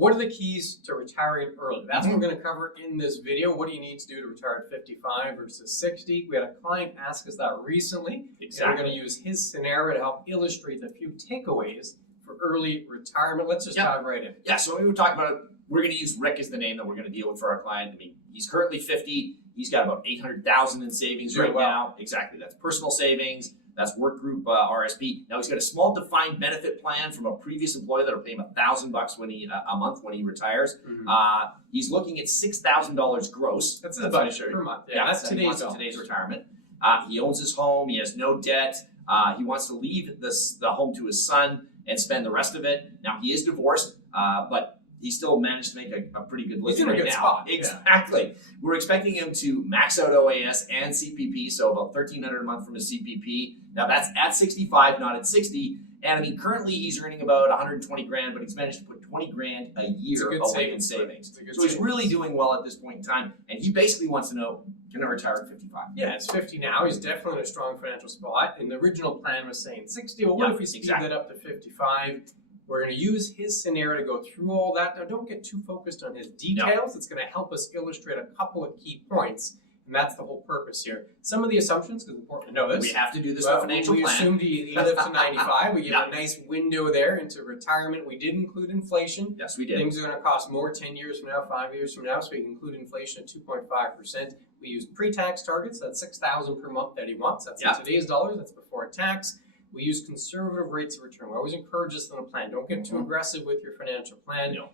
what are the keys to retiring early? That's what we're going to cover in this video. What do you need to do to retire at 55 versus 60? We had a client ask us that recently. Exactly. And we're going to use his scenario to help illustrate the few takeaways for early retirement. Let's just dive right in. Yeah, so when we were talking about it, we're going to use Rick as the name that we're going to deal with for our client. I mean, he's currently 50. He's got about $800,000 in savings right now. Exactly. That's personal savings. That's work group RSP. Now he's got a small defined benefit plan from a previous employer that'll pay him $1,000 when he a month when he retires. He's looking at $6,000 gross. That's about per month. Yeah, that's today's retirement. He owns his home. He has no debt. He wants to leave the home to his son and spend the rest of it. Now he is divorced, but he still managed to make a pretty good living right now. Spot. Exactly. Yeah. We're expecting him to max out OAS and CPP, so about $1,300 a month from his CPP. Now that's at 65, not at 60. And I mean, currently he's earning about 120 grand, but he's managed to put 20 grand a year away in savings. So he's really doing well at this point in time. And he basically wants to know, can I retire at 55? Yeah, it's 50 now. He's definitely in a strong financial spot. And the original plan was saying 60. Well, what if we speed that up to 55? We're going to use his scenario to go through all that. Now, don't get too focused on his details. It's going to help us illustrate a couple of key points, and that's the whole purpose here. Some of the assumptions, because it's important to know this. We have to do this with financial plan. We assumed he lived to 95. We give a nice window there into retirement. We did include inflation. Yes, we did. Things are going to cost more 10 years from now, 5 years from now, so we can include inflation at 2.5%. We use pre-tax targets. That's $6,000 per month that he wants. That's in today's dollars. That's before tax. We use conservative rates of return. We always encourage this in a plan. Don't get too aggressive with your financial plan. No.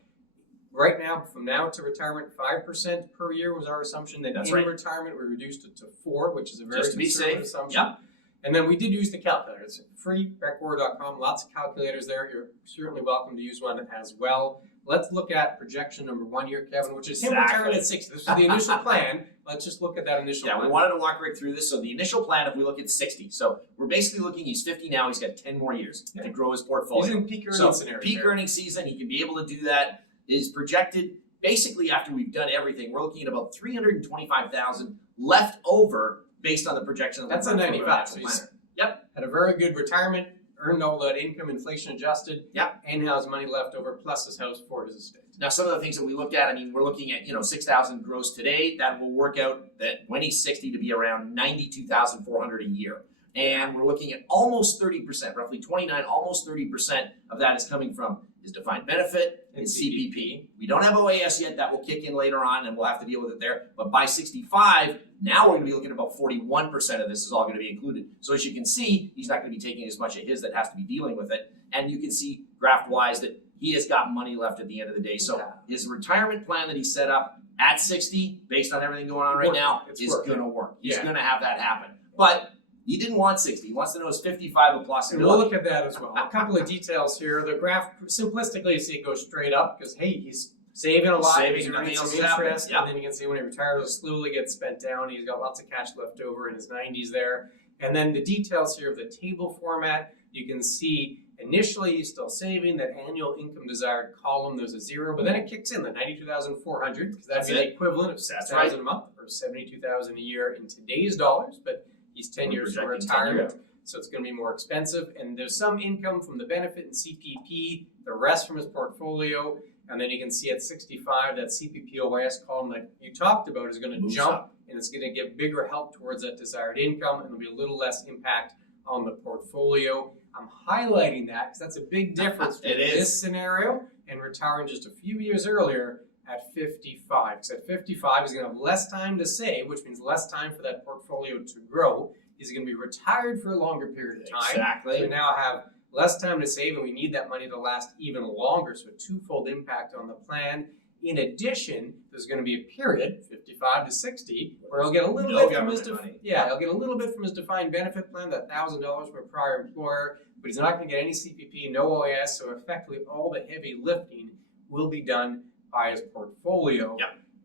Right now, from now to retirement, 5% per year was our assumption. Then in retirement, we reduced it to 4%, which is a very conservative assumption. Yep. And then we did use the calculator. It's free, beckerorr.com. Lots of calculators there. You're certainly welcome to use one as well. Let's look at projection number 1 here, Kevin, which is him retiring at 60. This is the initial plan. Let's just look at that initial plan. We wanted to walk right through this. So the initial plan, if we look at 60, so we're basically looking, he's 50 now, he's got 10 more years to grow his portfolio. He's in peak earning scenario. Peak earning season, he can be able to do that. Is projected, basically after we've done everything, we're looking at about $325,000 left over based on the projection. That's a 95. So he's had a very good retirement, earned all that income, inflation adjusted, and has money left over, plus his house for his estate. Now, some of the things that we looked at, I mean, we're looking at, $6,000 gross today. That will work out that when he's 60 to be around $92,400 a year. And we're looking at almost 30%, roughly 29, almost 30% of that is coming from his defined benefit and CPP. We don't have OAS yet. That will kick in later on, and we'll have to deal with it there. But by 65, now we're going to be looking at about 41% of this is all going to be included. So as you can see, he's not going to be taking as much of his that has to be dealing with it. And you can see graph-wise that he has got money left at the end of the day. So his retirement plan that he set up at 60, based on everything going on right now, is going to work. He's going to have that happen. But he didn't want 60. He wants to know is 55 a plus. And we'll look at that as well. A couple of details here. The graph, simplistically, you see it goes straight up because, hey, he's saving a lot. He's earning some interest. And then you can see when he retires, it slowly gets spent down. He's got lots of cash left over in his 90s there. And then the details here of the table format, you can see initially he's still saving. That annual income desired column, there's a 0, but then it kicks in, the $92,400, because that'd be the equivalent of $6,000 a month or $72,000 a year in today's dollars. But he's 10 years from retirement, so it's going to be more expensive. And there's some income from the benefit and CPP, the rest from his portfolio. And then you can see at 65, that CPP OAS column that you talked about is going to jump, and it's going to give bigger help towards that desired income, and there'll be a little less impact on the portfolio. I'm highlighting that because that's a big difference in this scenario and retiring just a few years earlier at 55. Because at 55, he's going to have less time to save, which means less time for that portfolio to grow. He's going to be retired for a longer period of time. Exactly. So we now have less time to save, and we need that money to last even longer. So a twofold impact on the plan. In addition, there's going to be a period, 55 to 60, where he'll get a little bit from his he'll get a little bit from his defined benefit plan, that $1,000 from a prior employer, but he's not going to get any CPP, no OAS. So effectively, all the heavy lifting will be done by his portfolio.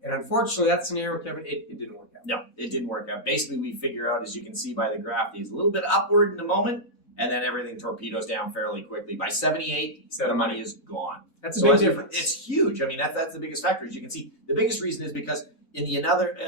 And unfortunately, that scenario, Kevin, it didn't work out. No, it didn't work out. Basically, we figure out, as you can see by the graph, he's a little bit upward in the moment, and then everything torpedoes down fairly quickly. By 78, the money is gone. That's a big difference. It's huge. I mean, that's the biggest factor. As you can see, the biggest reason is because in the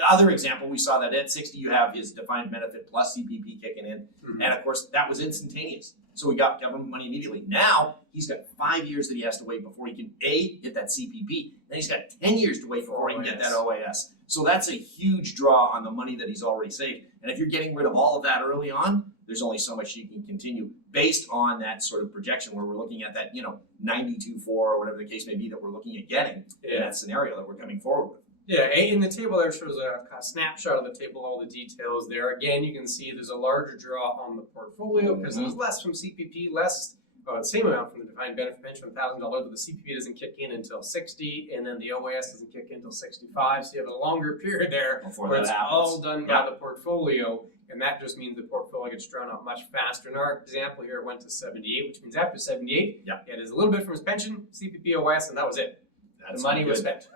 other example, we saw that at 60, you have his defined benefit plus CPP kicking in. And of course, that was instantaneous. So we got government money immediately. Now, he's got 5 years that he has to wait before he can A, get that CPP, then he's got 10 years to wait before he can get that OAS. So that's a huge draw on the money that he's already saved. And if you're getting rid of all of that early on, there's only so much you can continue based on that sort of projection where we're looking at that, 92.4 or whatever the case may be that we're looking at getting in that scenario that we're coming forward with. Yeah, and the table there shows a snapshot of the table, all the details there. Again, you can see there's a larger draw on the portfolio because there's less from CPP, the same amount from the defined benefit pension, $1,000, but the CPP doesn't kick in until 60, and then the OAS doesn't kick in until 65. So you have a longer period there where it's all done by the portfolio, and that just means the portfolio gets drawn out much faster. In our example here, it went to 78, which means after 78, it is a little bit from his pension, CPP, OAS, and that was it. The money was spent,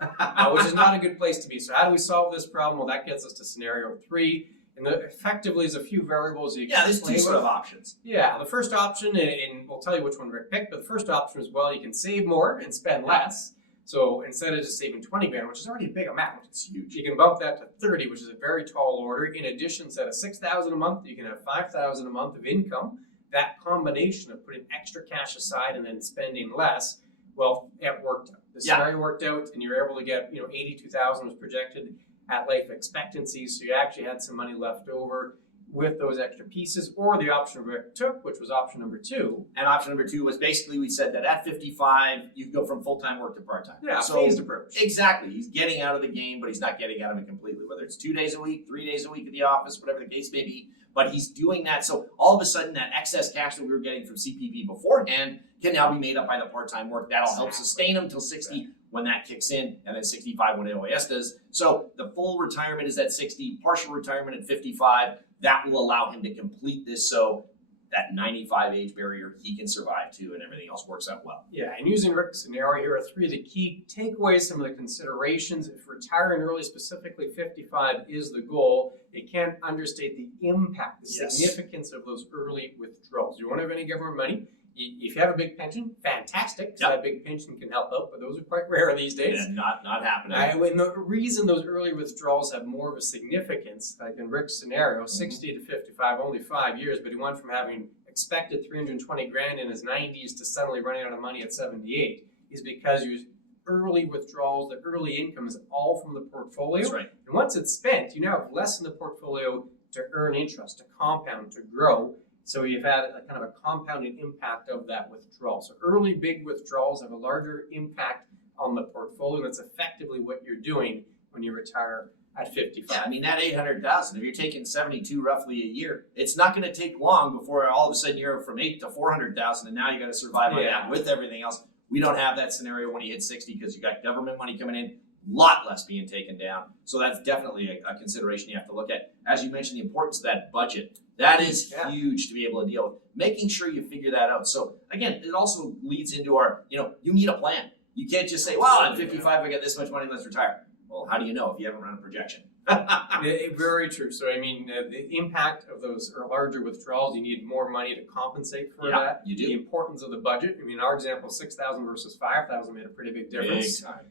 which is not a good place to be. So how do we solve this problem? Well, that gets us to scenario 3. And effectively, there's a few variables you can there's two sort of options. Yeah, the first option, and we'll tell you which one Rick picked, but the first option is, well, you can save more and spend less. So instead of just saving 20 grand, which is already a big amount, it's huge, you can bump that to 30, which is a very tall order. In addition, instead of 6,000 a month, you can have 5,000 a month of income. That combination of putting extra cash aside and then spending less, well, it worked out. The scenario worked out, and you're able to get, 82,000 was projected at life expectancy, so you actually had some money left over with those extra pieces, or the option Rick took, which was option number 2. And option number 2 was basically we said that at 55, you go from full-time work to part-time. Yeah, phased approach. Exactly. He's getting out of the game, but he's not getting out of it completely, whether it's 2 days a week, 3 days a week at the office, whatever the case may be. But he's doing that, so all of a sudden that excess cash that we were getting from CPP beforehand can now be made up by the part-time work. That'll help sustain him till 60 when that kicks in, and then 65 when OAS does. So the full retirement is at 60, partial retirement at 55. That will allow him to complete this, so that 95 age barrier he can survive to, and everything else works out well. Yeah, and using Rick's scenario here are 3 of the key takeaways, some of the considerations. If retiring early, specifically 55, is the goal, it can't understate the impact, the significance of those early withdrawals. You won't have any government money. If you have a big pension, fantastic, because that big pension can help out, but those are quite rare these days. Yeah, not happening. And the reason those early withdrawals have more of a significance, like in Rick's scenario, 60 to 55, only 5 years, but he went from having expected 320 grand in his 90s to suddenly running out of money at 78, is because you early withdrawals, the early income is all from the portfolio. That's right. And once it's spent, you now have less in the portfolio to earn interest, to compound, to grow. So you've had a kind of a compounding impact of that withdrawal. So early big withdrawals have a larger impact on the portfolio. That's effectively what you're doing when you retire at 55. Yeah, I mean, that 800,000, if you're taking 72 roughly a year, it's not going to take long before all of a sudden you're from 8 to 400,000, and now you got to survive on that with everything else. We don't have that scenario when you hit 60 because you got government money coming in, a lot less being taken down. So that's definitely a consideration you have to look at. As you mentioned, the importance of that budget. That is huge to be able to deal with. Making sure you figure that out. So again, it also leads into our, you need a plan. You can't just say, well, at 55, I got this much money, let's retire. Well, how do you know if you haven't run a projection? Very true. So, I mean, the impact of those larger withdrawals, you need more money to compensate for that. You do. The importance of the budget. I mean, our example, 6,000 versus 5,000 made a pretty big difference. Big time.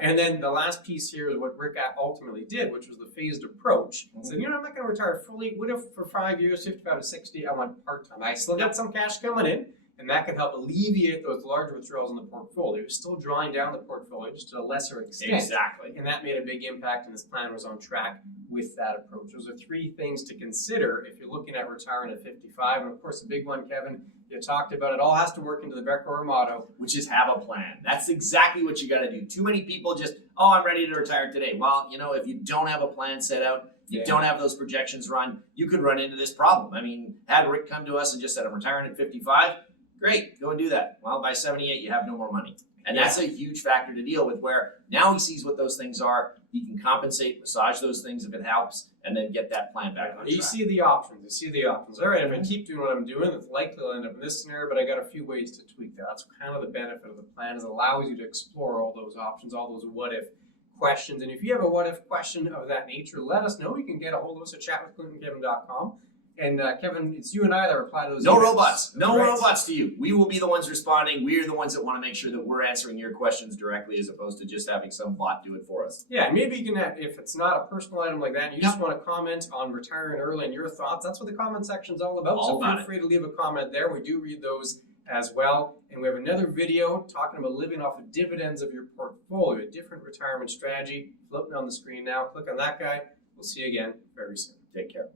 And then the last piece here is what Rick ultimately did, which was the phased approach. He said, I'm not going to retire fully. What if for 5 years, 55 to 60, I want part-time? I still got some cash coming in, and that can help alleviate those larger withdrawals in the portfolio. Still drawing down the portfolio, just to a lesser extent. Exactly. And And that made a big impact, and his plan was on track with that approach. Those are 3 things to consider if you're looking at retiring at 55. And of course, the big one, Kevin, you talked about, it all has to work into the Becker Orr motto, which is have a plan. That's exactly what you got to do. Too many people just, I'm ready to retire today. Well, if you don't have a plan set out, you don't have those projections run, you could run into this problem. I mean, had Rick come to us and just said, I'm retiring at 55, great, go and do that. Well, by 78, you have no more money. And that's a huge factor to deal with, where now he sees what those things are. He can compensate, massage those things if it helps, and then get that plan back on track. You see the options. All right, if I keep doing what I'm doing, it's likely I'll end up in this scenario, but I got a few ways to tweak that. That's kind of the benefit of the plan, is it allows you to explore all those options, all those what-if questions. And if you have a what-if question of that nature, let us know. You can get a hold of us at chatwithclintonkevin.com. And Kevin, it's you and I that reply to those No emails. robots. No Right. robots to you. We will be the ones responding. We are the ones that want to make sure that we're answering your questions directly, as opposed to just having some bot do it for us. Yeah, maybe you can, if it's not a personal item like that, and you just want to comment on retiring early and your thoughts, that's what the comment section's all about. All So about feel free to leave a comment there. We do read those as well. And we have another video talking about living off of dividends of your portfolio, a different retirement strategy, floating on the screen now. Click on that guy. We'll see you again very soon. Take care.